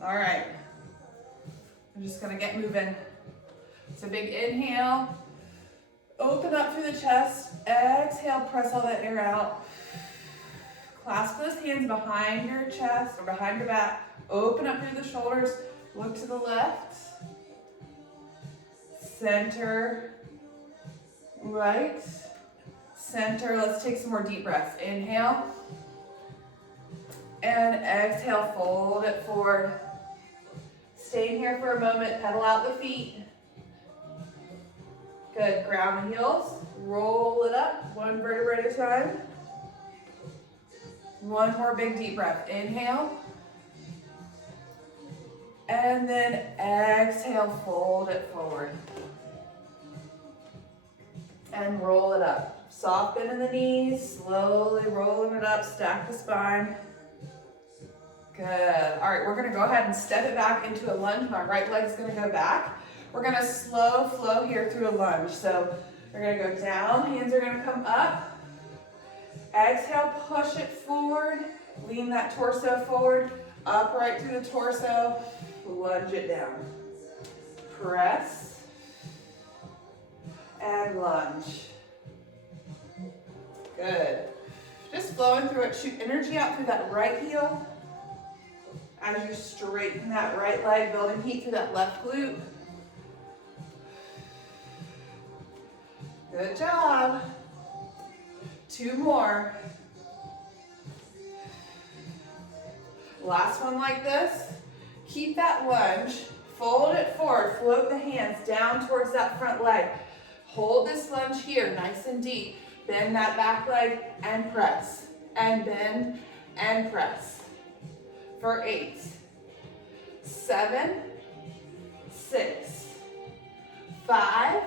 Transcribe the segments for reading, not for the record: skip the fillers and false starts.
All right. I'm just gonna get moving. It's a big inhale. Open up through the chest. Exhale, press all that air out. Clasp those hands behind your chest or behind your back. Open up through the shoulders. Look to the left. Center. Right. Center. Let's take some more deep breaths. Inhale. And exhale, fold it forward. Stay here for a moment. Pedal out the feet. Good. Ground the heels. Roll it up. One vertebrae at a time. One more big deep breath. Inhale. And then exhale, fold it forward. And roll it up. Soft bend in the knees. Slowly rolling it up. Stack the spine. Good. All right, we're going to go ahead and step it back into a lunge. My right leg's going to go back. We're going to slow flow here through a lunge. So we're going to go down. Hands are going to come up. Exhale, push it forward. Lean that torso forward. Upright through the torso. Lunge it down. Press. And lunge. Good. Just flowing through it. Shoot energy out through that right heel. As you straighten that right leg, building heat through that left glute. Good job. Two more. Last one like this. Keep that lunge. Fold it forward. Float the hands down towards that front leg. Hold this lunge here, nice and deep. Bend that back leg and press. And bend and press. For 8, 7, 6, 5,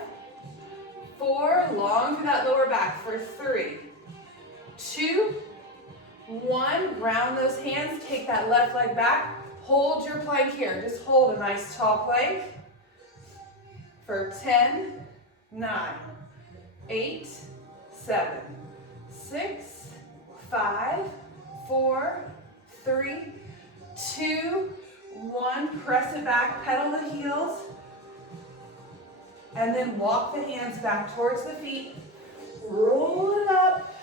4, long through that lower back for 3, 2, 1, round those hands, take that left leg back, hold your plank here, just hold a nice tall plank for 10, 9, 8, 7, 6, 5, 4, 3, 2, 1, press it back, pedal the heels, and then walk the hands back towards the feet, roll it up,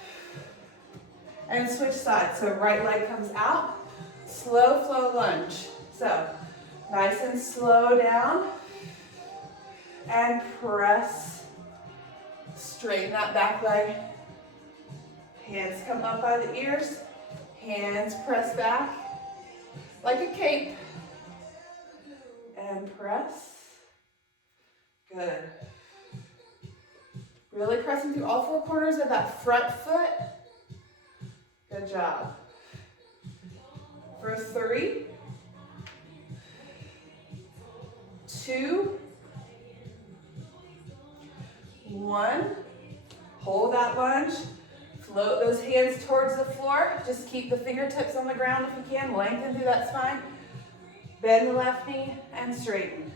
and switch sides. So right leg comes out, slow flow lunge. So nice and slow down, and press, straighten that back leg, hands come up by the ears, hands press back, like a cape, and press. Good. Really pressing through all four corners of that front foot. Good job. For 3, 2, 1. Hold that lunge. Float those hands towards the floor. Just keep the fingertips on the ground if you can. Lengthen through that spine. Bend the left knee and straighten.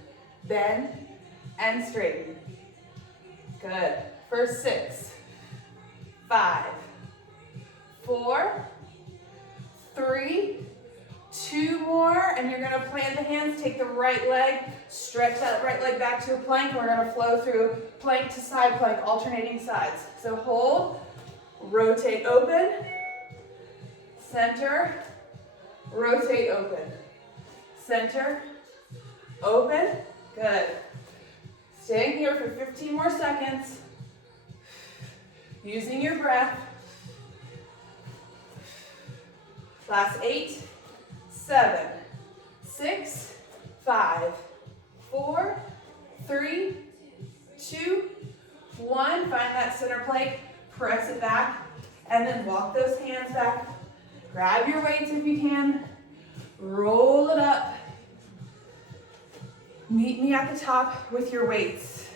Bend and straighten. Good. For 6, 5, 4, 3, 2 more, and you're going to plant the hands. Take the right leg, stretch that right leg back to a plank. We're going to flow through plank to side plank, alternating sides. So hold. Rotate open, center, rotate open, center, open, good. Staying here for 15 more seconds, using your breath. Last 8, 7, 6, 5, 4, 3, 2, 1. Find that center plank. Press it back, and then walk those hands back. Grab your weights if you can. Roll it up. Meet me at the top with your weights.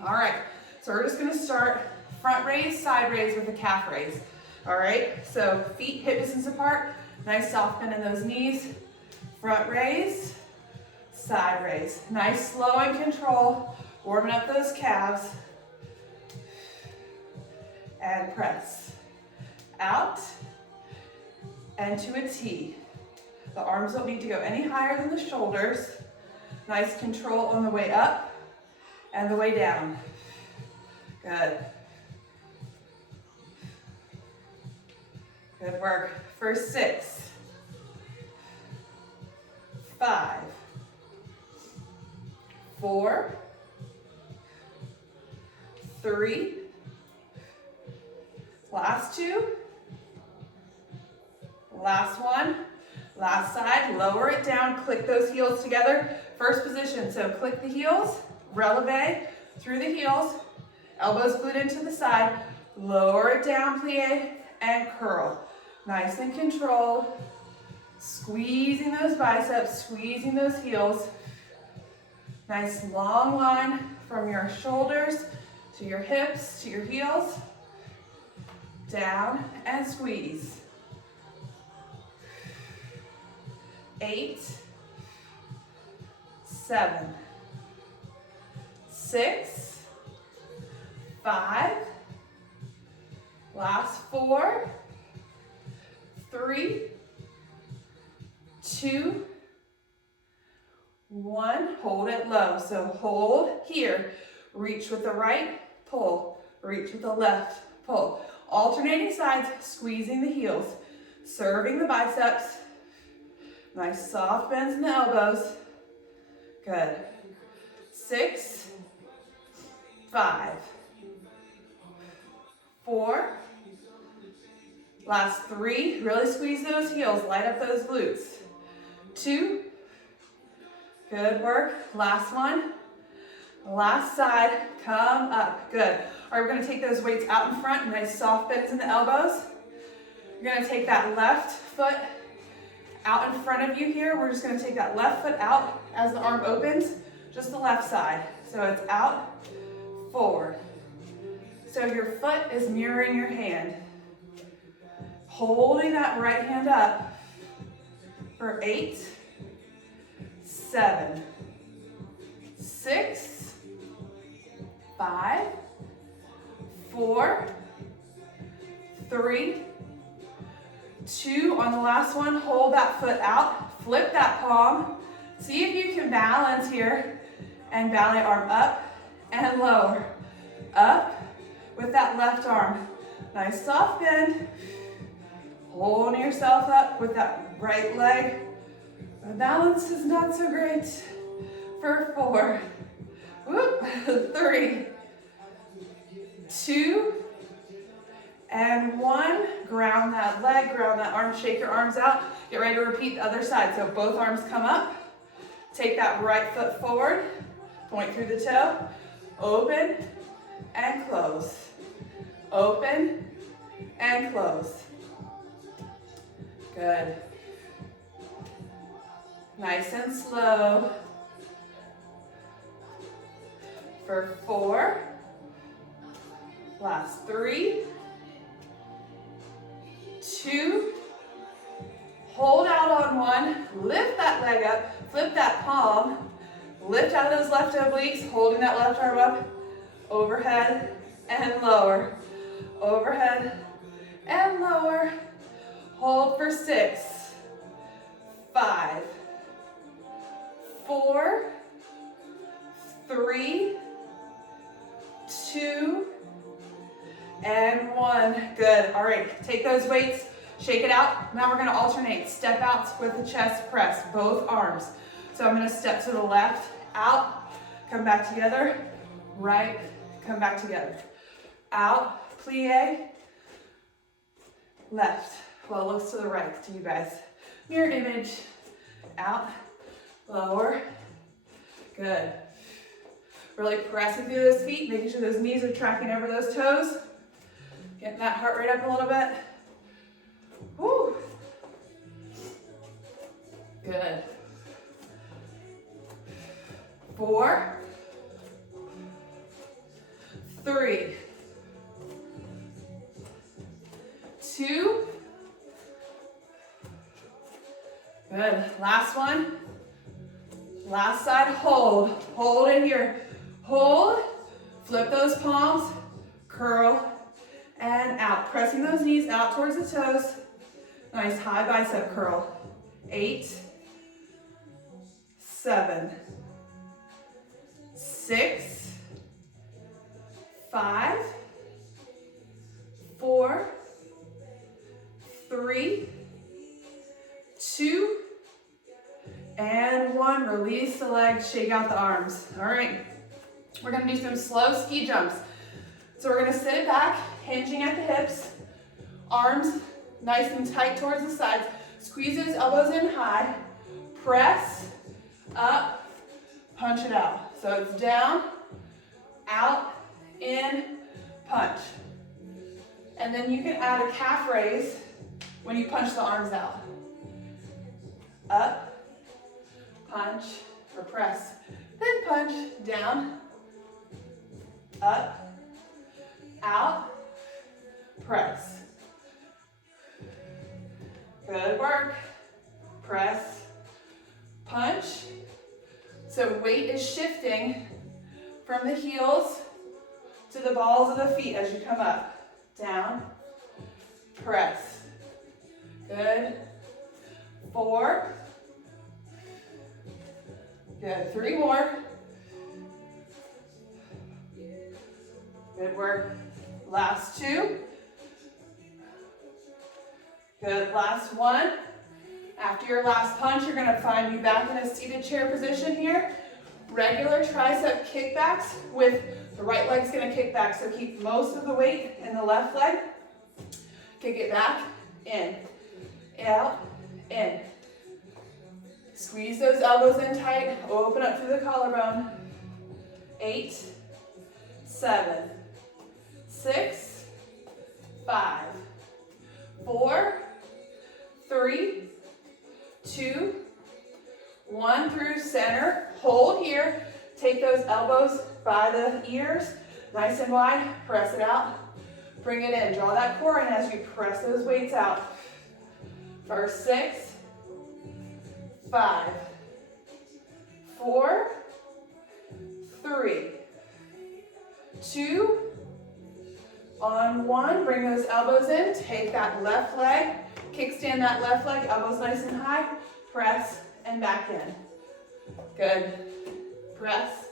All right, so we're just gonna start front raise, side raise with a calf raise. All right, so feet hip distance apart. Nice soft bend in those knees. Front raise, side raise. Nice slow and control. Warming up those calves. And press. Out. And to a T. The arms don't need to go any higher than the shoulders. Nice control on the way up and the way down. Good. Good work. For 6, 5, 4, 3, last 2, last 1, last side, lower it down, click those heels together. First position, so click the heels, releve through the heels, elbows glued into the side, lower it down, plie, and curl. Nice and controlled, squeezing those biceps, squeezing those heels. Nice long line from your shoulders to your hips, to your heels, down and squeeze. 8, 7, 6, 5, last 4, 3, 2, 1, hold it low. So hold here, reach with the right, pull, reach with the left, pull. Alternating sides, squeezing the heels, serving the biceps. Nice soft bends in the elbows. Good. 6, 5, 4, last 3, really squeeze those heels, light up those glutes. 2, good work, last 1, last side, come up, good. All right, we're gonna take those weights out in front, nice soft bends in the elbows. You're gonna take that left foot out in front of you here. We're just gonna take that left foot out as the arm opens, just the left side. So it's out, forward. So your foot is mirroring your hand. Holding that right hand up for 8, 7, 6, 5, 4, 3, 2, on the last one, hold that foot out, flip that palm. See if you can balance here and ballet arm up and lower. Up with that left arm. Nice soft bend. Holding yourself up with that right leg. The balance is not so great. For 4, whoop, 3, 2, and 1. Ground that leg, ground that arm, shake your arms out. Get ready to repeat the other side. So both arms come up. Take that right foot forward. Point through the toe. Open and close. Open and close. Good. Nice and slow. For 4. Last 3. 2, hold out on 1, lift that leg up, flip that palm, lift out of those left obliques, holding that left arm up, overhead and lower, overhead and lower. Hold for 6, 5, 4, 3, 2, and 1. Good. All right, take those weights, shake it out. Now we're gonna alternate step outs with the chest press, both arms. So I'm gonna step to the left, out, come back together, right, come back together. Out, plie, left. Well, it looks to the right to you guys. Mirror image, out, lower, good. Really pressing through those feet, making sure those knees are tracking over those toes. Getting that heart rate up a little bit. Woo. Good. 4, 3, 2. Good. Last one. Last side, hold. Hold in here. Hold. Flip those palms. Curl. And out. Pressing those knees out towards the toes. Nice high bicep curl. 8, 7, 6, 5, 4, 3, 2, and 1. Release the legs, shake out the arms. All right, we're gonna do some slow ski jumps. So we're gonna sit it back, hinging at the hips, arms nice and tight towards the sides. Squeeze those elbows in high, press, up, punch it out. So it's down, out, in, punch. And then you can add a calf raise when you punch the arms out. Up, punch, or press, then punch, down, up, out, press. Good work. Press, punch. So weight is shifting from the heels to the balls of the feet as you come up. Down, press. Good. 4. Good. 3 more. Good work. Last 2. Good, last 1. After your last punch, you're gonna find you back in a seated chair position here. Regular tricep kickbacks with the right leg's gonna kick back, so keep most of the weight in the left leg. Kick it back, in, out, in. Squeeze those elbows in tight, open up through the collarbone. 8, 7, 6, 5, 4, 3, 2, 1 through center. Hold here. Take those elbows by the ears, nice and wide. Press it out. Bring it in. Draw that core in as you press those weights out. First 6, 5, 4, 3, 2, on 1. Bring those elbows in. Take that left leg. Kickstand that left leg, elbows nice and high. Press and back in. Good. Press.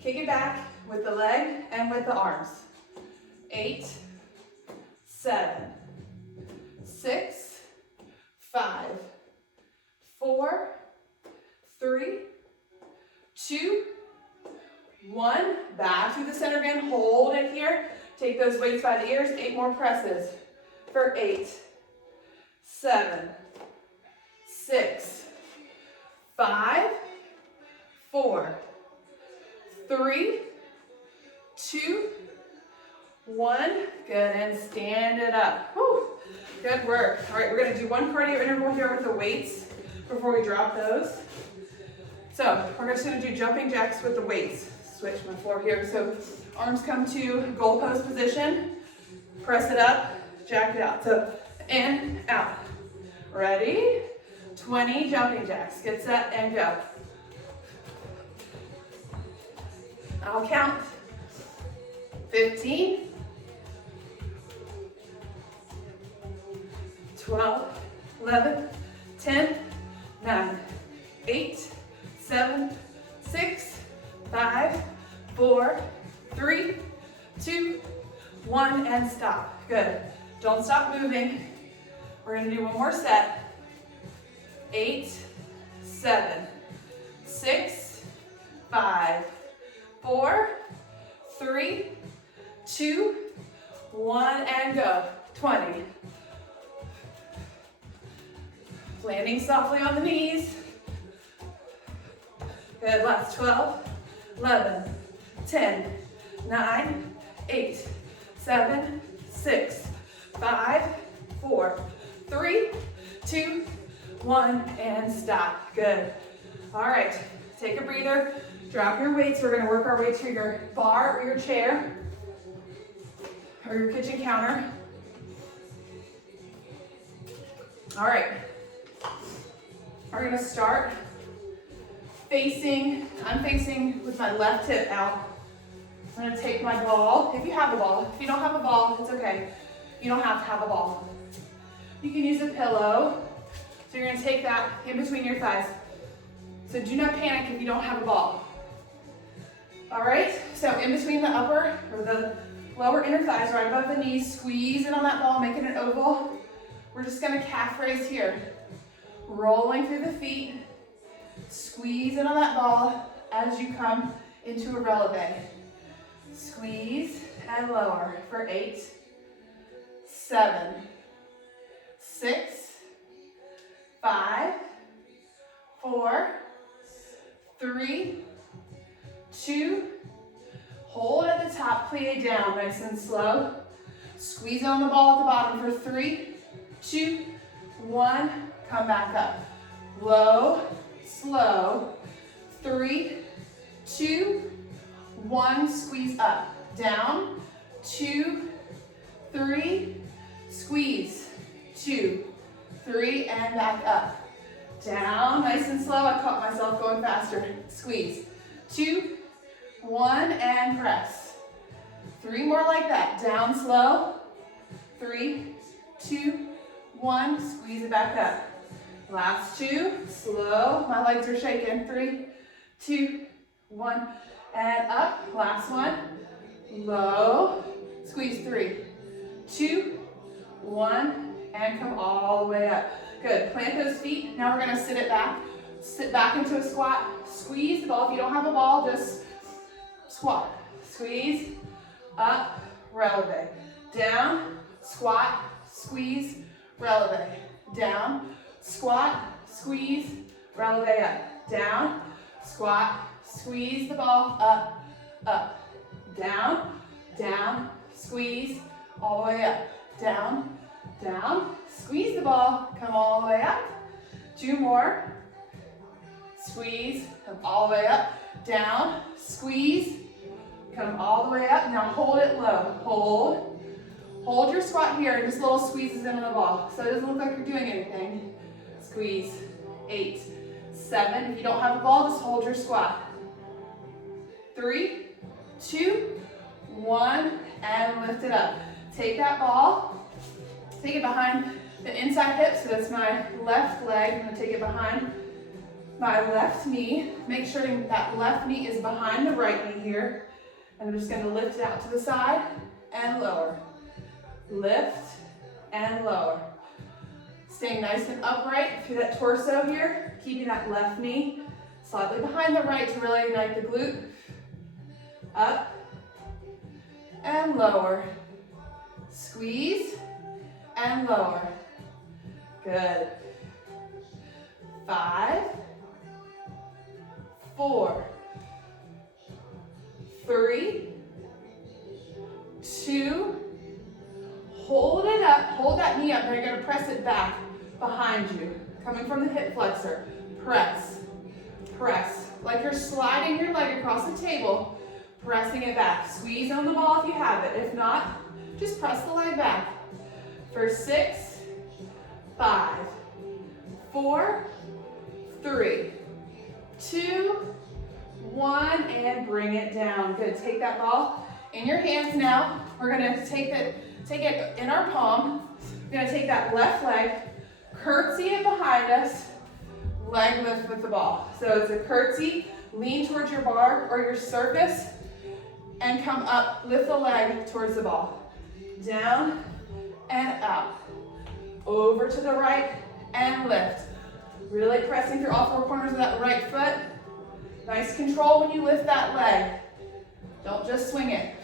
Kick it back with the leg and with the arms. 8, 7, 6, 5, 4, 3, 2, 1. Back to the center again. Hold it here. Take those weights by the ears. 8 more presses. For 8, 7, 6, 5, 4, 3, 2, 1. Good, and stand it up. Whew. Good work. All right, we're gonna do one cardio interval here with the weights before we drop those. So we're just gonna do jumping jacks with the weights. Switch my floor here. So arms come to goal post position. Press it up, jack it out. So in, out. Ready? 20 jumping jacks. Get set and go. I'll count. 15, 12, 11, 10, 9, 8, 7, 6, 5, 4, 3, 2, 1, and stop. Good. Don't stop moving. We're going to do one more set. 8, 7, 6, 5, 4, 3, 2, 1, and go. 20. Landing softly on the knees. Good, last 12, 11, 10, 9, 8, 7, 6, 5, 4, 3, 2, 1, and stop. Good. All right, take a breather. Drop your weights. We're going to work our way to your bar or your chair or your kitchen counter. All right. We're going to start I'm facing with my left hip out. I'm going to take my ball, if you have a ball. If you don't have a ball, it's okay. You don't have to have a ball. You can use a pillow So you're gonna take that in between your thighs. So do not panic if you don't have a ball. All right, so in between the upper or the lower inner thighs, right above the knees, squeeze in on that ball, make it an oval. We're just gonna calf raise here. Rolling through the feet, squeeze in on that ball as you come into a releve. Squeeze and lower for 8, 7, 6, 5, 4, 3, 2, hold at the top, plie down, nice and slow. Squeeze on the ball at the bottom for 3, 2, 1, come back up. Low, slow, 3, 2, 1, squeeze up. Down, 2, 3, squeeze, 2, 3, and back up. Down, nice and slow. I caught myself going faster. Squeeze. 2, 1, and press. 3 more like that. Down slow. 3, 2, 1, squeeze it back up. Last 2, slow. My legs are shaking. 3, 2, 1, and up. Last one. Low. Squeeze. 3, 2, 1, and come all the way up. Good. Plant those feet. Now we're going to sit it back. Sit back into a squat. Squeeze the ball. If you don't have a ball, just squat. Squeeze. Up. Releve. Down. Squat. Squeeze. Releve. Down. Squat. Squeeze. Releve up. Down. Squat. Squeeze the ball. Up. Up. Down. Down. Squeeze. All the way up. Down. Down. Squeeze the ball, come all the way up. 2 more. Squeeze, come all the way up. Down, squeeze, come all the way up. Now hold it low. Hold. Hold your squat here, just little squeezes into the ball. So it doesn't look like you're doing anything. Squeeze. 8, 7. If you don't have a ball, just hold your squat. 3, 2, 1, and lift it up. Take that ball. Take it behind the inside hip, so that's my left leg. I'm gonna take it behind my left knee. Make sure that left knee is behind the right knee here. And I'm just gonna lift it out to the side and lower. Lift and lower. Staying nice and upright through that torso here, keeping that left knee slightly behind the right to really ignite the glute. Up and lower. Squeeze and lower. Good. 5, 4, 3, 2, hold it up, hold that knee up, and you're gonna press it back behind you. Coming from the hip flexor. Press, press. Like you're sliding your leg across the table, pressing it back. Squeeze on the ball if you have it. If not, just press the leg back. For 6, 5, 4, 3, 2, 1, and bring it down. Good. Take that ball in your hands now. We're gonna take it in our palm. We're gonna take that left leg, curtsy it behind us, leg lift with the ball. So it's a curtsy, lean towards your bar or your surface, and come up, lift the leg towards the ball. Down and up. Over to the right and lift. Really pressing through all 4 corners of that right foot. Nice control when you lift that leg. Don't just swing it.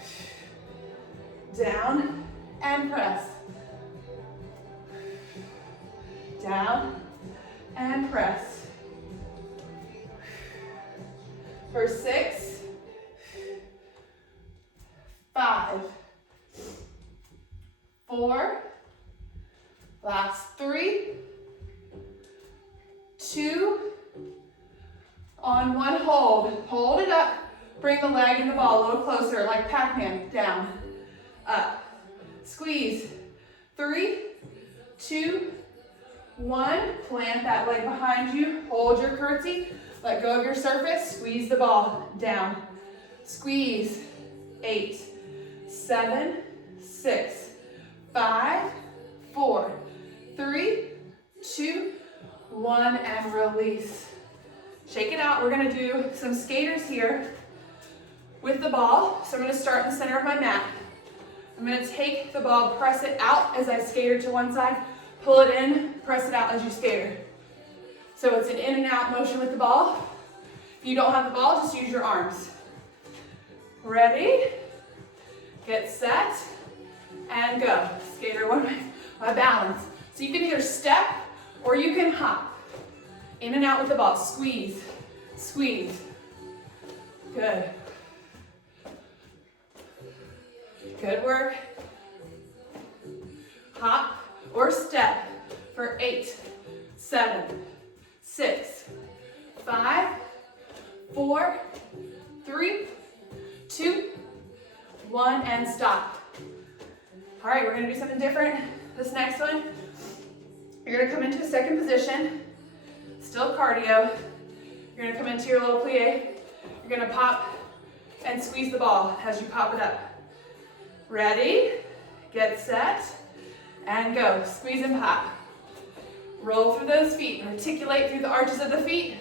Down and press. Down and press. For 6, 5, 4, last 3, 2, on 1, hold it up, bring the leg and the ball a little closer, like Pac-Man, down, up, squeeze, 3, 2, 1, plant that leg behind you, hold your curtsy, let go of your surface, squeeze the ball, down, squeeze, 8, 7, 6, 5, 4, 3, 2, 1, and release. Shake it out. We're gonna do some skaters here with the ball. So I'm gonna start in the center of my mat. I'm gonna take the ball, press it out as I skater to one side, pull it in, press it out as you skater. So it's an in and out motion with the ball. If you don't have the ball, just use your arms. Ready? Get set, and go. Skater one way, by balance. So you can either step or you can hop. In and out with the ball, squeeze, squeeze. Good. Good work. Hop or step for 8, 7, 6, 5, 4, 3, 2, 1, and stop. All right, we're gonna do something different. This next one, you're gonna come into a second position, still cardio. You're gonna come into your little plie. You're gonna pop and squeeze the ball as you pop it up. Ready, get set, and go. Squeeze and pop. Roll through those feet, articulate through the arches of the feet.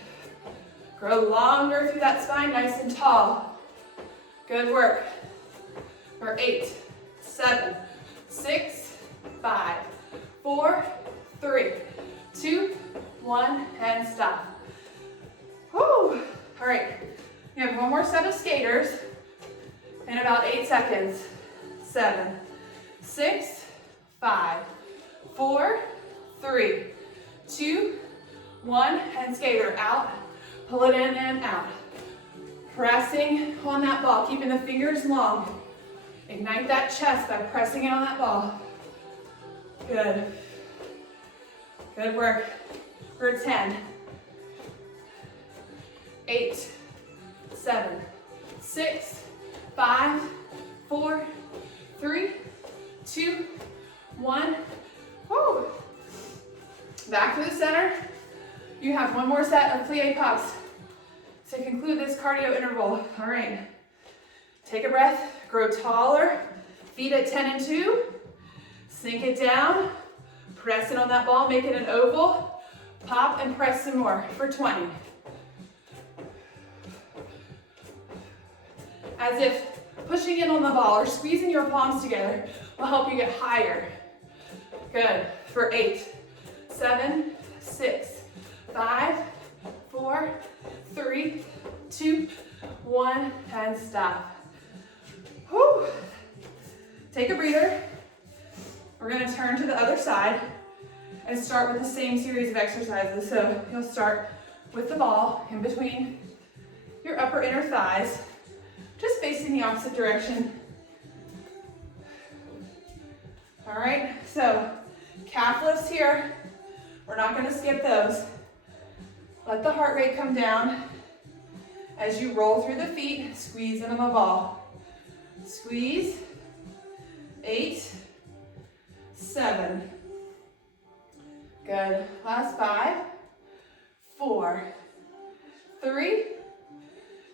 Grow longer through that spine, nice and tall. Good work. For 8, 7, 6, 5, 4, 3, 2, 1, and stop. Woo! All right, you have one more set of skaters in about 8 seconds. 7, 6, 5, 4, 3, 2, 1, and skater out. Pull it in and out. Pressing on that ball, keeping the fingers long. Ignite that chest by pressing it on that ball. Good. Good work. For 10, 8, 7, 6, 5, 4, 3, 2, 1. Woo. Back to the center. You have one more set of plie pops to conclude this cardio interval. All right. Take a breath. Grow taller. Feet at 10 and 2. Sink it down. Press it on that ball. Make it an oval. Pop and press some more for 20. As if pushing in on the ball or squeezing your palms together will help you get higher. Good. For 8, 7, 6, 5, 4, 3, 2, 1, and stop. Whew. Take a breather. We're going to turn to the other side and start with the same series of exercises. So you'll start with the ball in between your upper inner thighs, just facing the opposite direction. All right, so calf lifts here. We're not going to skip those. Let the heart rate come down as you roll through the feet, squeeze into the ball. Squeeze. 8, 7. Good. Last 5, 4, 3,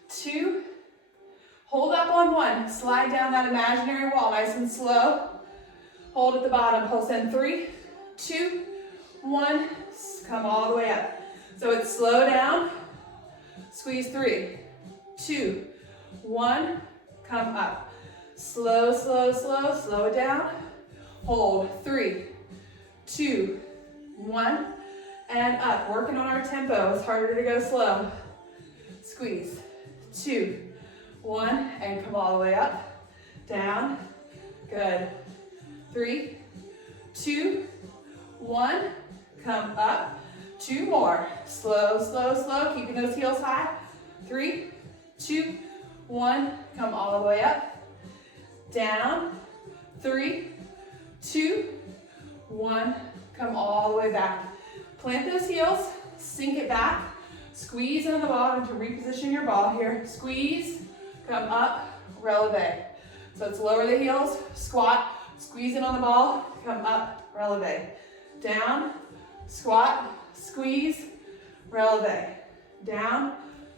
2. Hold up on 1. Slide down that imaginary wall nice and slow. Hold at the bottom. Pulse in 3, 2, 1. Come all the way up. So it's slow down. Squeeze 3, 2, 1. Come up. Slow, slow, slow. Slow it down. Hold. 3, 2, 1. And up. Working on our tempo. It's harder to go slow. Squeeze. 2, 1. And come all the way up. Down. Good. 3, 2, 1. Come up. 2 more. Slow, slow, slow. Keeping those heels high. 3, 2, 1. Come all the way up. Down. 3, 2, 1. Come all the way back. Plant those heels. Sink it back. Squeeze on the bottom to reposition your ball here. Squeeze. Come up. Releve. So it's lower the heels. Squat. Squeeze in on the ball. Come up. Releve. Down. Squat. Squeeze. Releve. Down.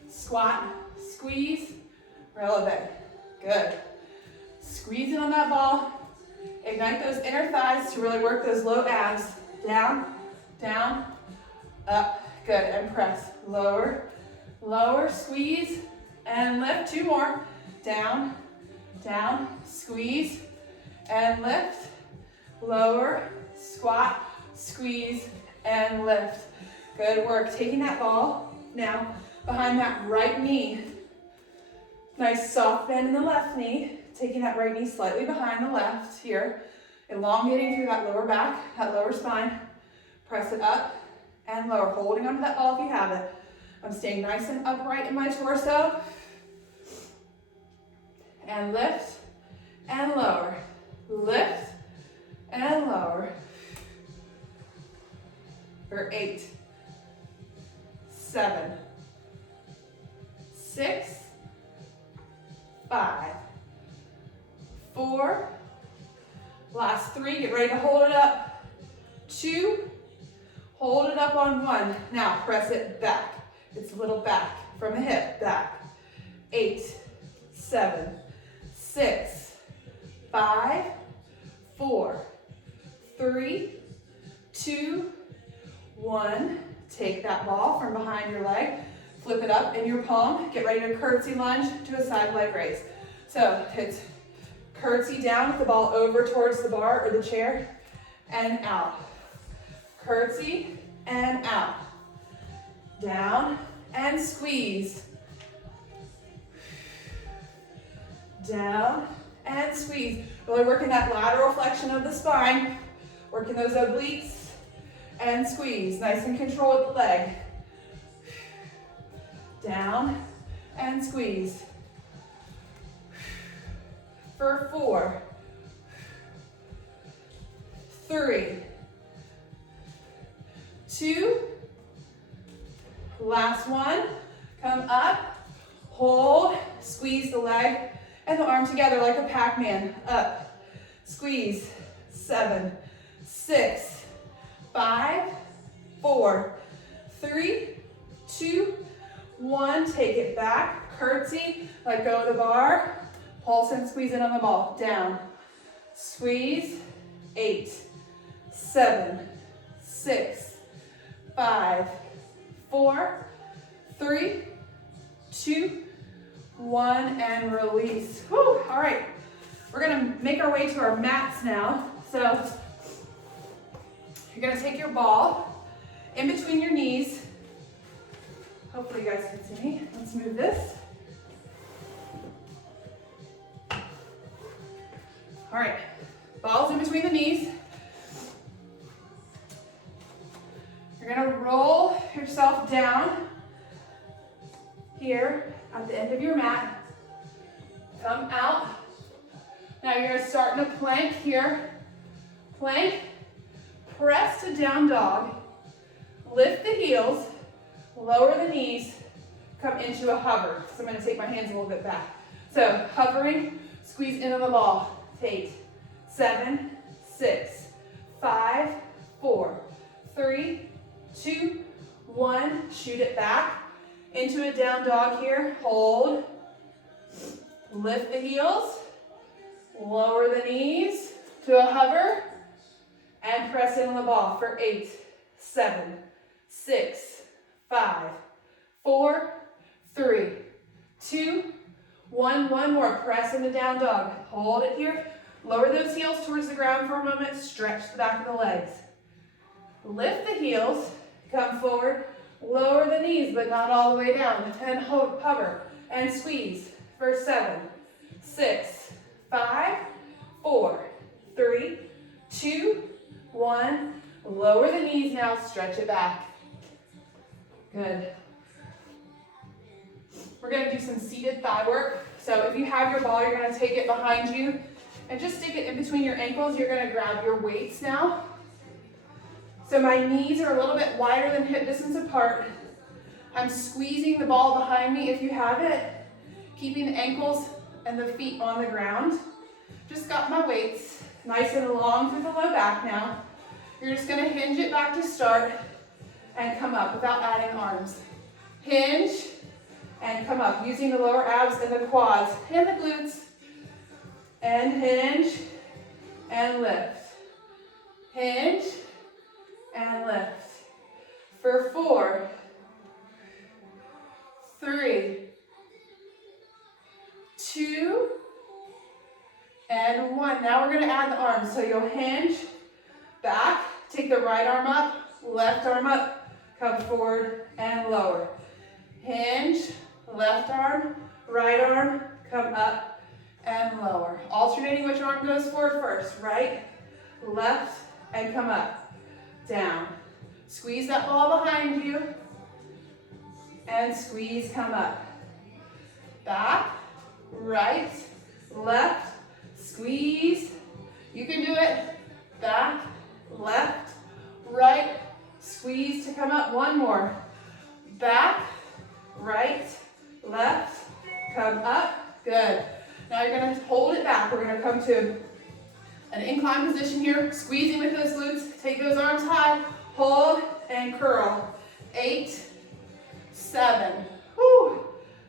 Squat. Squeeze. Releve. Good. Squeeze in on that ball. Ignite those inner thighs to really work those low abs. Down, down, up, good, and press, lower, lower, squeeze, and lift, 2 more, down, down, squeeze, and lift, lower, squat, squeeze, and lift. Good work, taking that ball now behind that right knee. Nice soft bend in the left knee, taking that right knee slightly behind the left here, elongating through that lower back, that lower spine. Press it up and lower, holding onto that ball if you have it. I'm staying nice and upright in my torso. And lift and lower, lift and lower. For 8, 7, 6, 5, 4, last 3, get ready to hold it up, 2, hold it up on 1, now press it back, it's a little back from the hip, back, 8, 7, 6, 5, 4, 3, 2, 1, take that ball from behind your leg, flip it up in your palm, get ready to curtsy lunge to a side leg raise. So it's curtsy down with the ball over towards the bar or the chair, and out. Curtsy and out. Down and squeeze. Down and squeeze. Really working that lateral flexion of the spine, working those obliques, and squeeze. Nice and control with the leg. Down and squeeze. For 4, 3, 2, last one. Come up, hold, squeeze the leg and the arm together like a Pac-Man. Up, squeeze, 7, 6, 5, 4, 3, 2, 1. Take it back, curtsy, let go of the bar, pulse and squeeze in on the ball. Down, squeeze, 8, 7, 6, 5, 4, 3, 2, 1, and release. Whew. All right, we're gonna make our way to our mats now. So you're gonna take your ball in between your knees. Hopefully you guys can see me. Let's move this. All right, balls in between the knees. You're gonna roll yourself down here at the end of your mat. Come out. Now you're gonna start in a plank here. Plank, press to down dog. Lift the heels, lower the knees, come into a hover. So I'm gonna take my hands a little bit back. So hovering, squeeze in on the ball. 8, 7, 6, 5, 4, 3, 2, 1. Shoot it back into a down dog here. Hold. Lift the heels. Lower the knees to a hover. And press in on the ball for 8, 7, 6, 5, 4, 3, 2, 1. One more. Press in the down dog. Hold it here. Lower those heels towards the ground for a moment. Stretch the back of the legs. Lift the heels. Come forward. Lower the knees, but not all the way down. And hover. And squeeze for 7, 6, 5, 4, 3, 2, 1. Lower the knees now. Stretch it back. Good. We're going to do some seated thigh work. So if you have your ball, you're going to take it behind you and just stick it in between your ankles. You're going to grab your weights now. So my knees are a little bit wider than hip distance apart. I'm squeezing the ball behind me if you have it, keeping the ankles and the feet on the ground. Just got my weights nice and long through the low back now. You're just going to hinge it back to start and come up without adding arms. Hinge and come up using the lower abs and the quads and the glutes. And hinge and lift. Hinge and lift. For For 4, 3, 2, and 1. Now we're going to add the arms. So you'll hinge, back, take the right arm up, left arm up, come forward and lower. Hinge, left arm, right arm, come up and lower. Alternating which arm goes forward first. Right, left, and come up, down. Squeeze that ball behind you, and squeeze, come up. Back, right, left, squeeze. You can do it. Back, left, right, squeeze to come up. One more. Back, right, left, come up. Good. Now you're going to hold it back. We're going to come to an incline position here, squeezing with those glutes. Take those arms high, hold, and curl. 8, 7,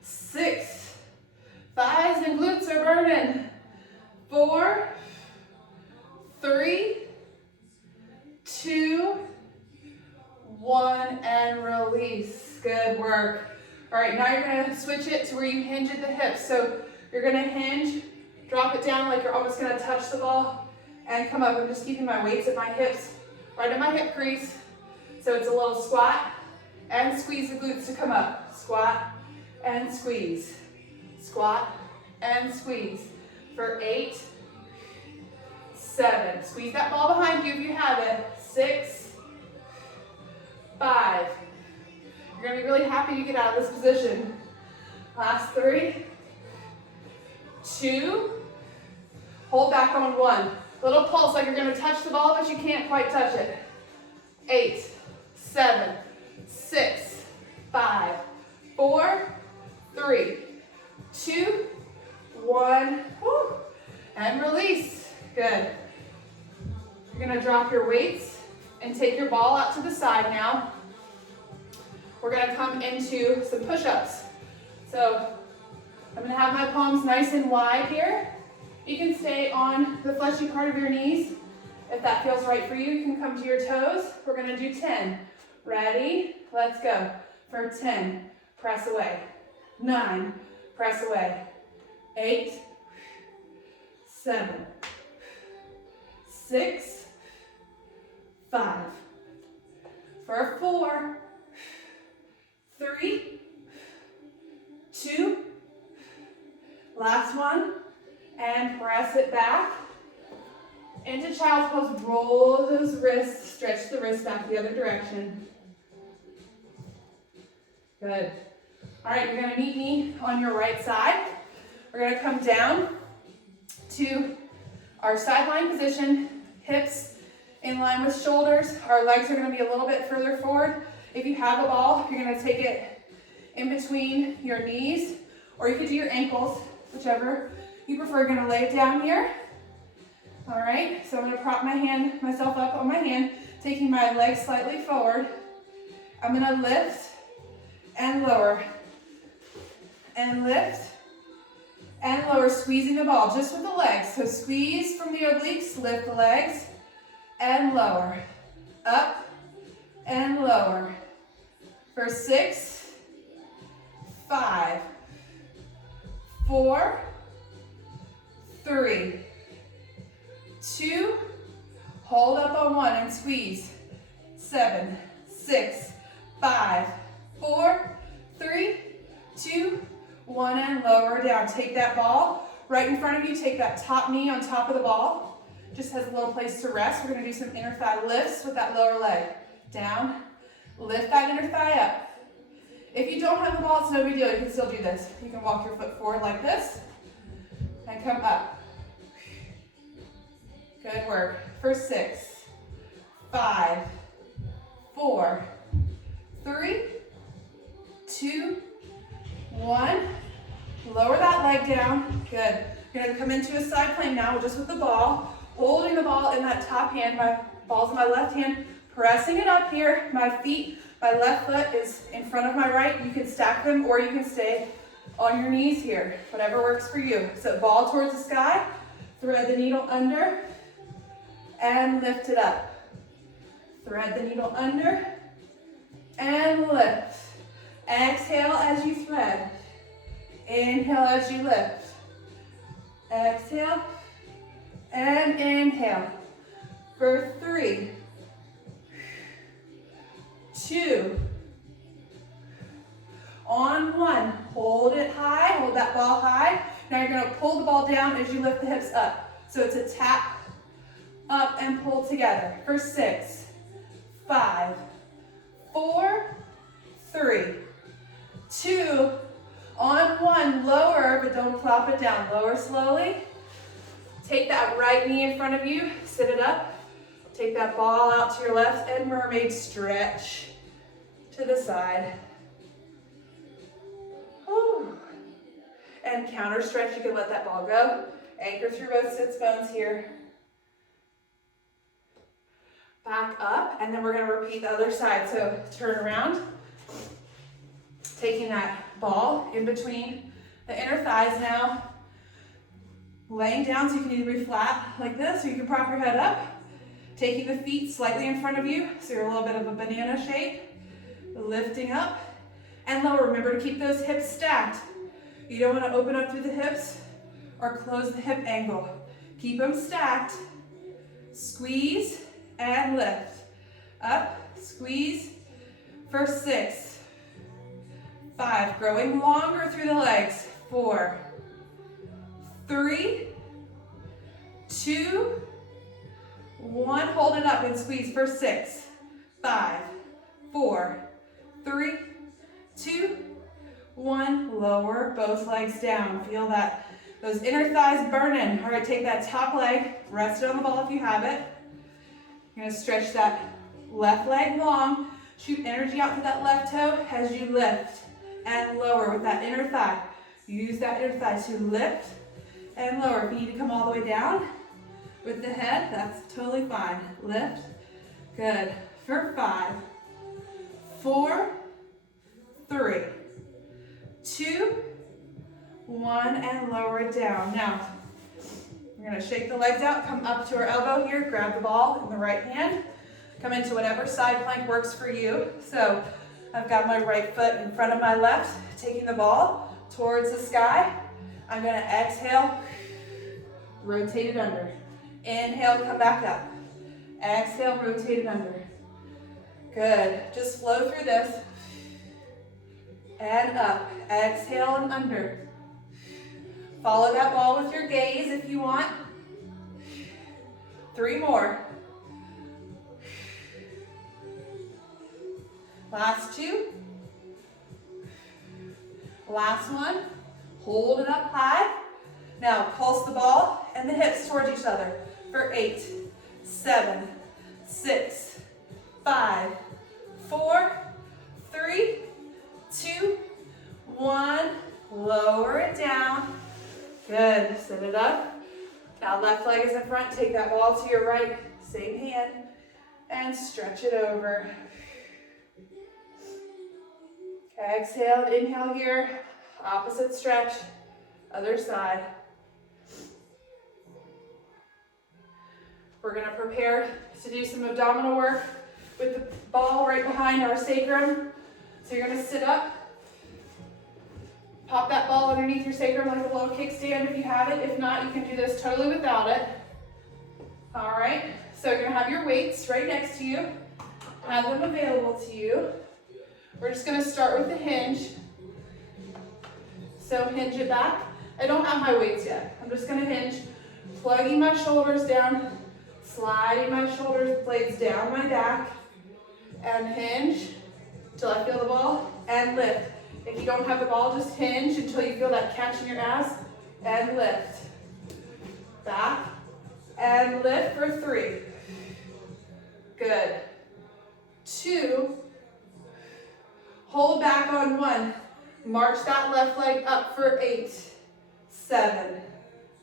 6, thighs and glutes are burning. 4, 3, 2, 1, and release. Good work. All right, now you're going to switch it to where you hinge at the hips. So you're going to hinge, drop it down like you're almost going to touch the ball, and come up. I'm just keeping my weights at my hips, right at my hip crease. So it's a little squat, and squeeze the glutes to come up. Squat, and squeeze. Squat, and squeeze. For 8, 7. Squeeze that ball behind you if you have it. 6, 5. You're going to be really happy to get out of this position. Last 3, 2, hold back on 1. Little pulse like you're going to touch the ball, but you can't quite touch it. 8, 7, 6, 5, 4, 3, 2, 1, woo, and release. Good. You're going to drop your weights and take your ball out to the side now. We're going to come into some push-ups. So I'm going to have my palms nice and wide here. You can stay on the fleshy part of your knees. If that feels right for you, you can come to your toes. We're going to do 10. Ready? Let's go. For 10, press away. 9, press away. 8, 7, 6, 5. For 4, 3, 2, last one, and press it back. Into child's pose, roll those wrists, stretch the wrists back the other direction. Good. All right, you're going to meet me on your right side. We're going to come down to our sideline position, hips in line with shoulders. Our legs are going to be a little bit further forward. If you have a ball, you're going to take it in between your knees, or you could do your ankles, whichever you prefer. You're going to lay it down here. All right, so I'm going to prop myself up on my hand, taking my legs slightly forward. I'm going to lift and lower, and lift and lower, squeezing the ball just with the legs. So squeeze from the obliques, lift the legs, and lower, up and lower. For 6, 5, 4, 3, 2, hold up on 1 and squeeze. 7, 6, 5, 4, 3, 2, 1, and lower down. Take that ball right in front of you. Take that top knee on top of the ball. Just has a little place to rest. We're going to do some inner thigh lifts with that lower leg. Down, lift that inner thigh up. If you don't have the ball, it's no big deal. You can still do this. You can walk your foot forward like this and come up. Good work. For 6, 5, 4, 3, 2, 1. Lower that leg down. Good. You're going to come into a side plank now just with the ball. Holding the ball in that top hand. My ball's in my left hand. Pressing it up here. My left foot is in front of my right. You can stack them or you can stay on your knees here. Whatever works for you. So ball towards the sky. Thread the needle under. And lift it up. Thread the needle under. Inhale as you lift. Exhale and inhale. For 3, 2, on 1. Hold it high, hold that ball high. Now you're gonna pull the ball down as you lift the hips up. So it's a tap, up and pull together. For 6, 5, 4, 3, 2, on 1. Lower, but don't plop it down. Lower slowly. Take that right knee in front of you, sit it up. Take that ball out to your left and mermaid stretch to the side. Whew. And counter stretch, you can let that ball go. Anchor through both sits bones here. Back up, and then we're gonna repeat the other side. So turn around, taking that ball in between the inner thighs now. Laying down so you can either be flat like this or you can prop your head up. Taking the feet slightly in front of you so you're a little bit of a banana shape. Lifting up and lower. Remember to keep those hips stacked. You don't want to open up through the hips or close the hip angle. Keep them stacked. Squeeze and lift. Up, squeeze for 6, 5. Growing longer through the legs. 4, 3, 2, 1. Hold it up and squeeze for 6, 5, 4, 3, 2, 1. Lower both legs down. Feel that, those inner thighs burning. All right, take that top leg, rest it on the ball if you have it. You're gonna stretch that left leg long, shoot energy out to that left toe as you lift and lower with that inner thigh. Use that inner thigh to lift and lower. If you need to come all the way down with the head, that's totally fine. Lift. Good. For 5, 4, 3, 2, 1, and lower it down. Now, we're gonna shake the legs out, come up to our elbow here, grab the ball in the right hand, come into whatever side plank works for you. So I've got my right foot in front of my left, taking the ball towards the sky. I'm gonna exhale, rotate it under. Inhale, come back up. Exhale, rotate it under. Good. Just flow through this. And up. Exhale and under. Follow that ball with your gaze if you want. 3 more. Last 2. Last one. Hold it up high. Now pulse the ball and the hips towards each other for 8, 7, 6, 5, 4, 3, 2, 1. Lower it down. Good. Sit it up. Now left leg is in front. Take that ball to your right, same hand, and stretch it over. Exhale, inhale here. Opposite stretch. Other side. We're going to prepare to do some abdominal work with the ball right behind our sacrum. So you're going to sit up. Pop that ball underneath your sacrum like a low kickstand if you have it. If not, you can do this totally without it. All right. So you're going to have your weights right next to you. Have them available to you. We're just going to start with the hinge. So hinge it back. I don't have my weights yet. I'm just going to hinge, plugging my shoulders down, sliding my shoulder blades down my back, and hinge till I feel the ball, and lift. If you don't have the ball, just hinge until you feel that catch in your ass, and lift. Back, and lift for 3. Good. 2. Hold back on 1. March that left leg up for 8, 7,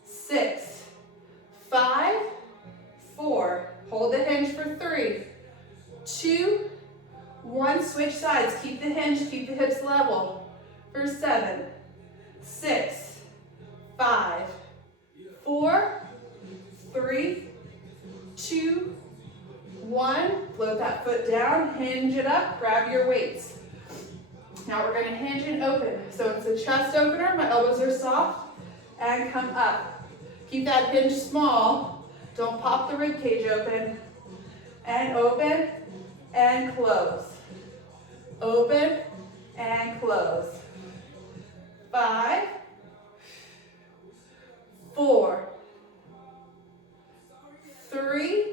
6, 5, 4. Hold the hinge for 3, 2, 1. Switch sides. Keep the hinge, keep the hips level for 7, 6, 5, 4, 3, 2, 1. Float that foot down, hinge it up, grab your weights. Now we're gonna hinge and open. So it's a chest opener, my elbows are soft, and come up. Keep that hinge small. Don't pop the rib cage open. And open and close. Open and close. 5, 4, 3,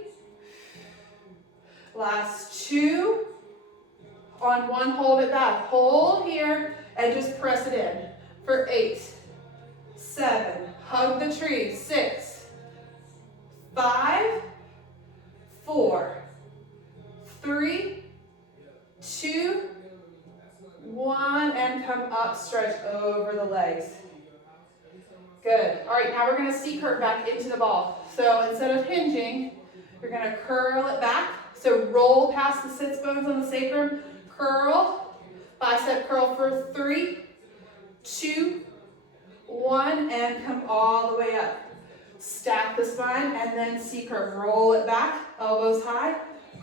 last 2. On 1, hold it back. Hold here and just press it in. For 8, 7, hug the tree. 6, 5, 4, 3, 2, 1, and come up, stretch over the legs. Good. All right, now we're going to C-curve back into the ball. So instead of hinging, you're going to curl it back. So roll past the sits bones on the sacrum, curl, bicep curl for 3, 2, 1, and come all the way up. Stack the spine and then C-curve. Roll it back, elbows high,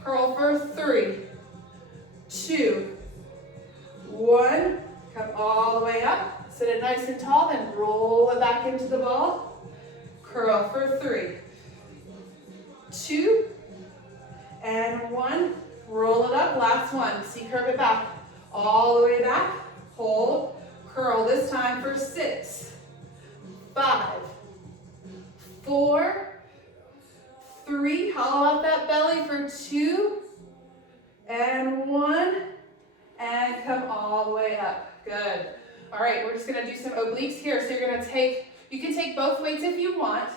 curl for 3, 2, 1, come all the way up. Sit it nice and tall, then roll it back into the ball. Curl for 3, 2, and 1. Roll it up, last one. C-curve it back, all the way back. Hold, curl this time for 6, 5, 4, 3. Hollow out that belly for 2, and 1, and come all the way up. Good. All right, we're just gonna do some obliques here. So you're gonna take, you can take both weights if you want,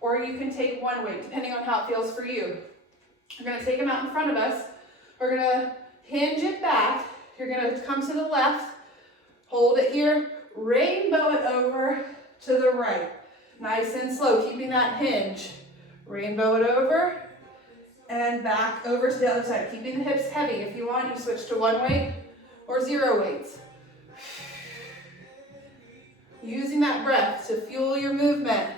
or you can take one weight, depending on how it feels for you. You're gonna take them out in front of us. We're gonna hinge it back. You're gonna come to the left, hold it here, rainbow it over to the right. Nice and slow, keeping that hinge. Rainbow it over, and back over to the other side. Keeping the hips heavy. If you want, you switch to one weight or 0 weights. Using that breath to fuel your movement.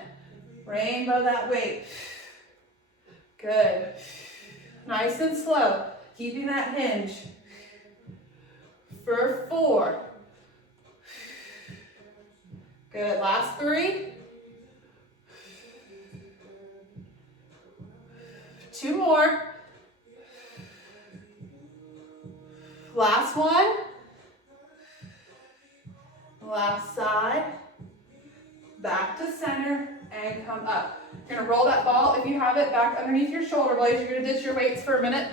Rainbow that weight. Good. Nice and slow. Keeping that hinge. For 4. Good. Last 3. 2 more. Last 1. Last side. Back to center and come up. You're gonna roll that ball, if you have it, back underneath your shoulder blades. You're gonna ditch your weights for a minute.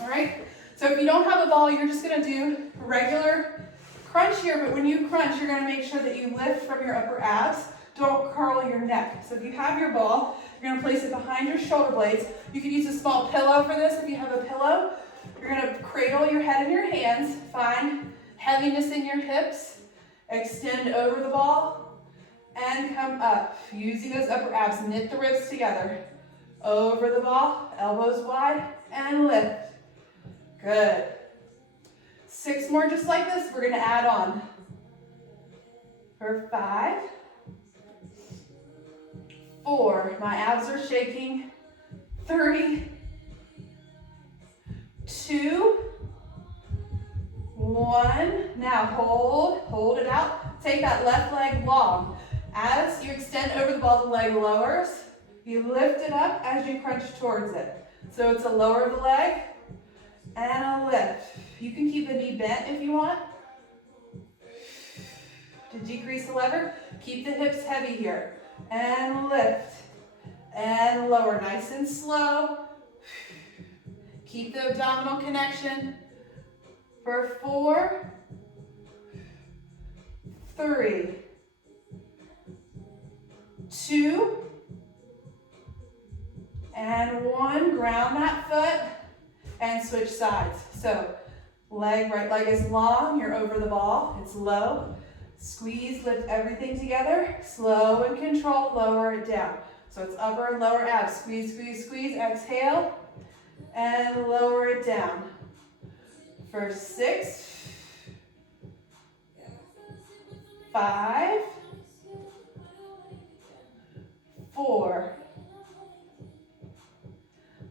All right? So if you don't have a ball, you're just gonna do regular crunch here, but when you crunch, you're gonna make sure that you lift from your upper abs. Don't curl your neck. So if you have your ball, you're gonna place it behind your shoulder blades. You can use a small pillow for this if you have a pillow. You're gonna cradle your head in your hands. Find heaviness in your hips. Extend over the ball and come up. Using those upper abs, knit the ribs together. Over the ball, elbows wide, and lift. Good. 6 more just like this. We're gonna add on. For 5, 4, my abs are shaking. 3, 2, 1. Now hold it out. Take that left leg long. As you extend over the ball, the leg lowers. You lift it up as you crunch towards it. So it's a lower of the leg and a lift. You can keep the knee bent if you want. To decrease the lever, keep the hips heavy here. And lift and lower, nice and slow. Keep the abdominal connection. For 4, 3, 2, and 1. Ground that foot and switch sides. So right leg is long, you're over the ball, it's low. Squeeze, lift everything together. Slow and controlled, lower it down. So it's upper and lower abs. Squeeze, squeeze, squeeze. Exhale and lower it down. For 6, 5, 4.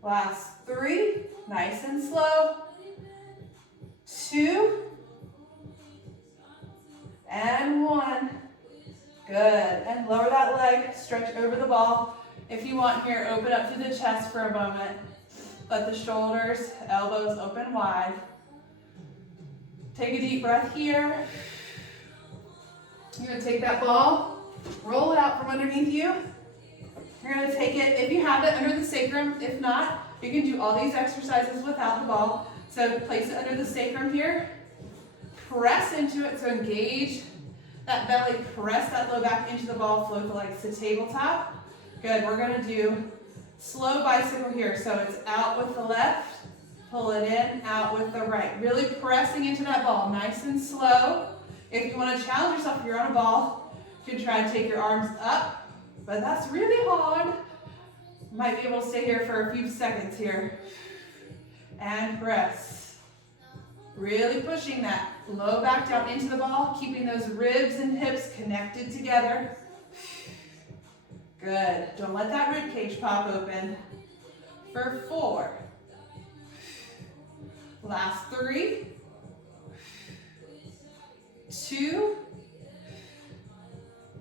Last 3. Nice and slow. 2, lower that leg, stretch over the ball. If you want here, open up to the chest for a moment. Let the shoulders, elbows open wide. Take a deep breath here. You're gonna take that ball, roll it out from underneath you. You're gonna take it, if you have it, under the sacrum. If not, you can do all these exercises without the ball. So place it under the sacrum here. Press into it, so engage that belly, press that low back into the ball, float the legs to tabletop. Good, we're gonna do slow bicycle here. So it's out with the left, pull it in, out with the right. Really pressing into that ball, nice and slow. If you wanna challenge yourself, if you're on a ball, you can try to take your arms up, but that's really hard. Might be able to stay here for a few seconds here. And press. Really pushing that low back down into the ball, keeping those ribs and hips connected together. Good. Don't let that rib cage pop open. For 4. Last 3. 2.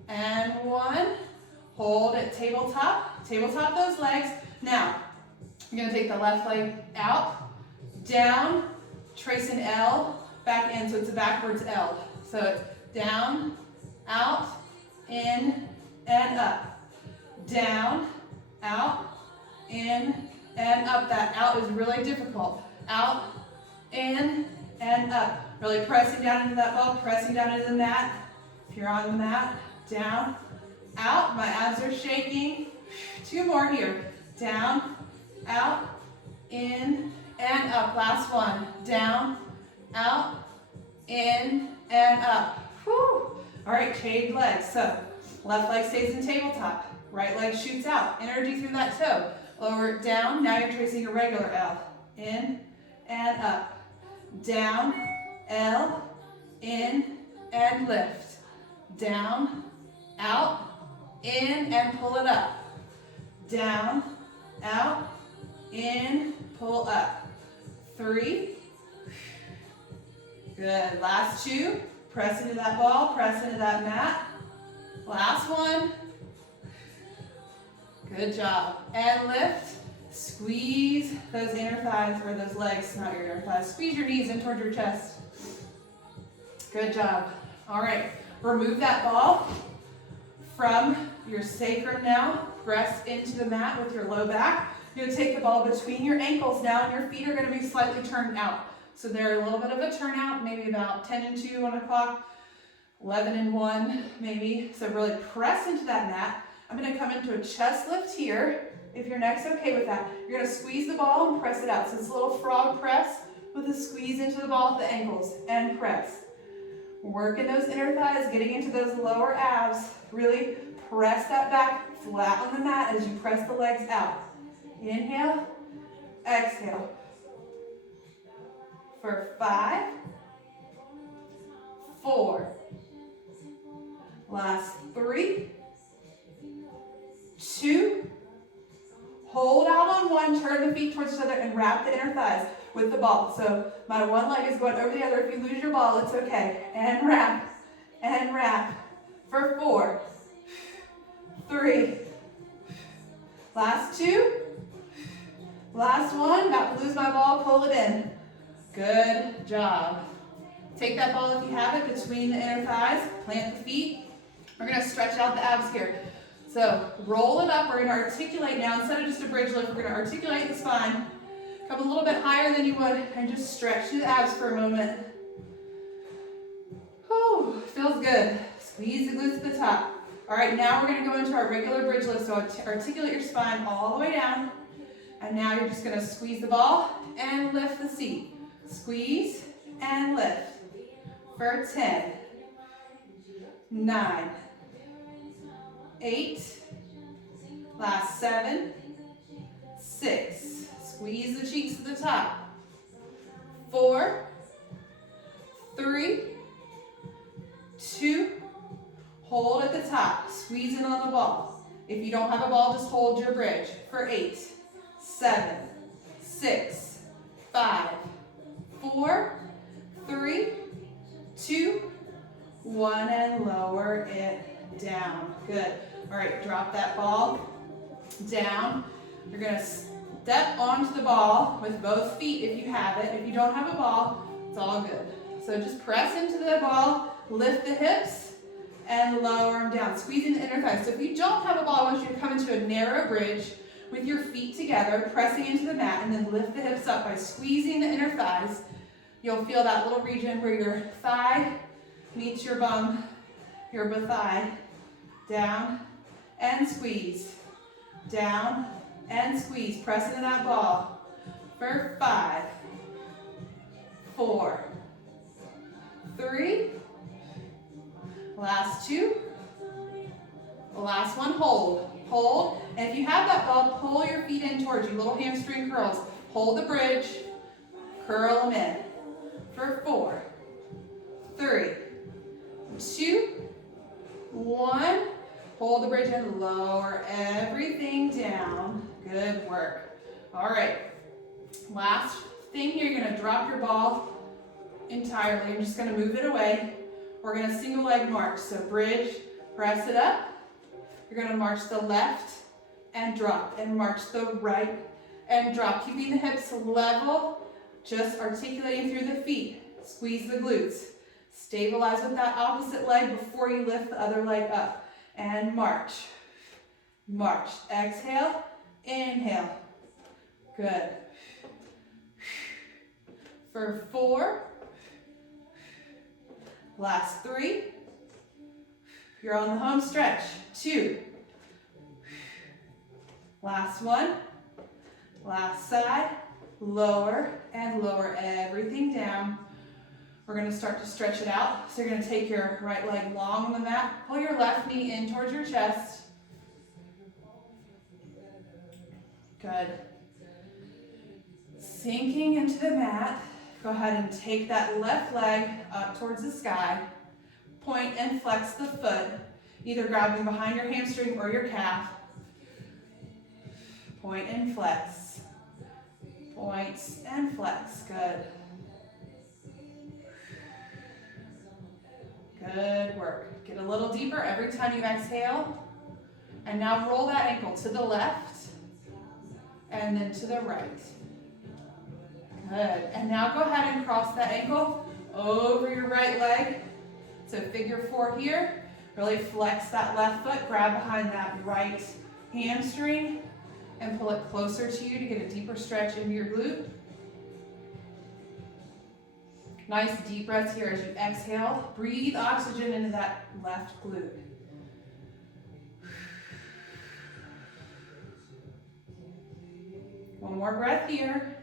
And 1. Hold at tabletop. Tabletop those legs. Now, you're going to take the left leg out, down, trace an L, back in, so it's a backwards L. So it's down, out, in, and up. Down, out, in, and up. That out is really difficult. Out, in, and up. Really pressing down into that ball, pressing down into the mat. If you're on the mat, down, out. My abs are shaking. 2 more here. Down, out, in, and up. Last one. Down, out, in, and up. Whew. All right, chained legs. So left leg stays in tabletop. Right leg shoots out. Energy through that toe. Lower it down. Now you're tracing a regular L. In and up. Down, L, in, and lift. Down, out, in, and pull it up. Down, out, in, pull up. 3. Good. Last 2. Press into that ball, press into that mat. Last one. Good job. And lift. Squeeze those inner thighs, or those legs, not your inner thighs. Squeeze your knees in towards your chest. Good job. All right. Remove that ball from your sacrum now. Press into the mat with your low back. You're going to take the ball between your ankles now, and your feet are going to be slightly turned out. So they're a little bit of a turnout, maybe about 10 and 2 on the clock, 11 and 1 maybe. So really press into that mat. I'm going to come into a chest lift here. If your neck's okay with that, you're going to squeeze the ball and press it out. So it's a little frog press with a squeeze into the ball at the ankles and press. Working those inner thighs, getting into those lower abs. Really press that back flat on the mat as you press the legs out. Inhale, exhale. For 5, 4. Last 3, 2. Hold out on 1, turn the feet towards each other and wrap the inner thighs with the ball. So my one leg is going over the other. If you lose your ball, it's okay. And wrap, and wrap. For 4, 3. Last 2. Last 1. About to lose my ball, pull it in. Good job. Take that ball if you have it between the inner thighs. Plant the feet. We're going to stretch out the abs here. So roll it up. We're going to articulate now. Instead of just a bridge lift, we're going to articulate the spine. Come a little bit higher than you would and just stretch through the abs for a moment. Whew, feels good. Squeeze the glutes at the top. All right, now we're going to go into our regular bridge lift. So articulate your spine all the way down. And now you're just going to squeeze the ball and lift the seat. Squeeze and lift for 10, 9, 8, last 7, 6, squeeze the cheeks to the top, 4, 3, 2, hold at the top, squeeze in on the ball. If you don't have a ball, just hold your bridge for 8, 7, 6, 5, 4, 3, 2, 1, and lower it down. Good. All right, drop that ball down. You're gonna step onto the ball with both feet if you have it. If you don't have a ball, it's all good. So just press into the ball, lift the hips, and lower them down, squeezing the inner thighs. So if you don't have a ball, I want you to come into a narrow bridge with your feet together, pressing into the mat, and then lift the hips up by squeezing the inner thighs. You'll feel that little region where your thigh meets your bum, your thigh, down and squeeze, down and squeeze. Press into that ball for 5, 4, 3, last 2, last one, hold, hold, and if you have that ball, pull your feet in towards you, little hamstring curls, hold the bridge, curl them in, for 4, 3, 2, 1, hold the bridge and lower everything down, good work. All right, last thing here, you're gonna drop your ball entirely, I'm just gonna move it away. We're gonna single leg march, so bridge, press it up. You're gonna march the left and drop, and march the right and drop, keeping the hips level, just articulating through the feet. Squeeze the glutes. Stabilize with that opposite leg before you lift the other leg up. And march, march. Exhale, inhale. Good. For 4, last 3, you're on the home stretch. 2, last 1, last side, lower and lower everything down. We're going to start to stretch it out. So you're going to take your right leg long on the mat, pull your left knee in towards your chest. Good. Sinking into the mat, go ahead and take that left leg up towards the sky. Point and flex the foot, either grabbing behind your hamstring or your calf. Point and flex. Point and flex. Good. Good work. Get a little deeper every time you exhale. And now roll that ankle to the left and then to the right. Good. And now go ahead and cross that ankle over your right leg. So figure 4 here. Really flex that left foot, grab behind that right hamstring and pull it closer to you to get a deeper stretch into your glute. Nice deep breaths here as you exhale. Breathe oxygen into that left glute. One more breath here.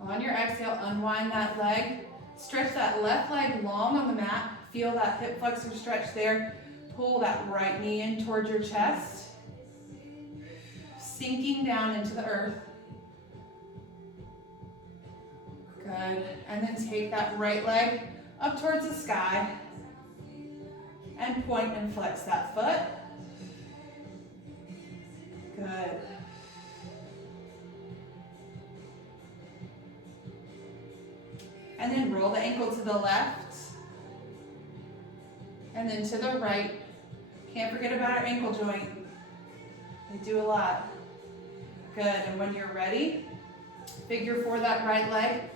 On your exhale, unwind that leg. Stretch that left leg long on the mat. Feel that hip flexor stretch there. Pull that right knee in towards your chest. Sinking down into the earth. Good. And then take that right leg up towards the sky. And point and flex that foot. Good. And then roll the ankle to the left. And then to the right. Can't forget about our ankle joint. They do a lot. Good. And when you're ready, figure 4 that right leg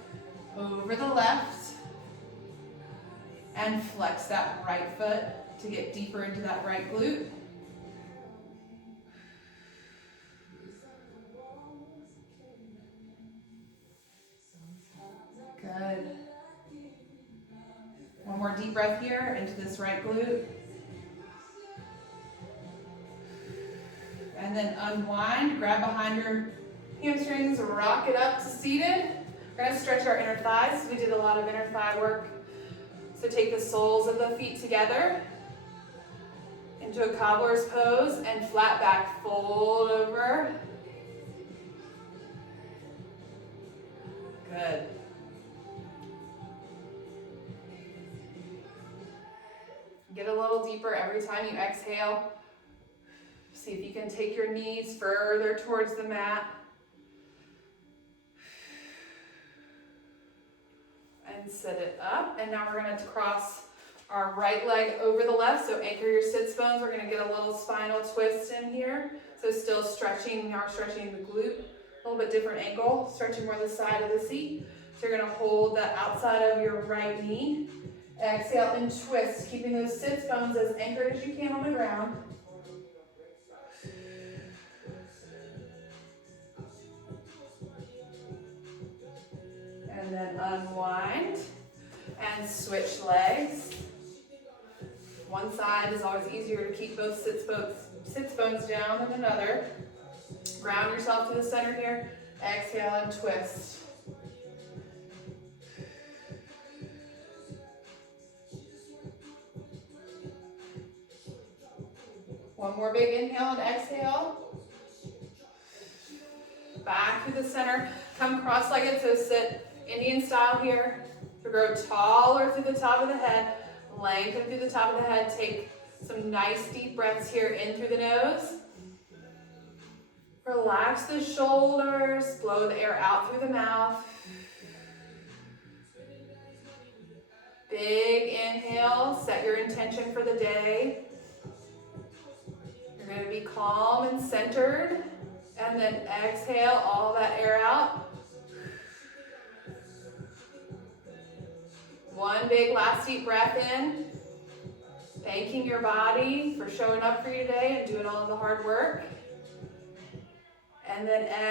over the left. And flex that right foot to get deeper into that right glute. Good. One more deep breath here into this right glute. And then unwind, grab behind your hamstrings, rock it up to seated. We're gonna stretch our inner thighs. We did a lot of inner thigh work. So take the soles of the feet together into a cobbler's pose and flat back, fold over. Good. Get a little deeper every time you exhale. See if you can take your knees further towards the mat. And sit it up. And now we're going to cross our right leg over the left, so anchor your sits bones. We're gonna get a little spinal twist in here. So still stretching, now we're stretching the glute, a little bit different ankle, stretching more the side of the seat. So you're gonna hold the outside of your right knee. Exhale and twist, keeping those sits bones as anchored as you can on the ground. And then unwind and switch legs. One side is always easier to keep both sits bones down than another. Ground yourself to the center here. Exhale and twist. One more big inhale and exhale. Back to the center. Come cross-legged, so sit Indian style here. To grow taller through the top of the head. Lengthen through the top of the head. Take some nice deep breaths here in through the nose. Relax the shoulders. Blow the air out through the mouth. Big inhale. Set your intention for the day. You're going to be calm and centered. And then exhale all that air out. One big last deep breath in. Thanking your body for showing up for you today and doing all of the hard work. And then exhale.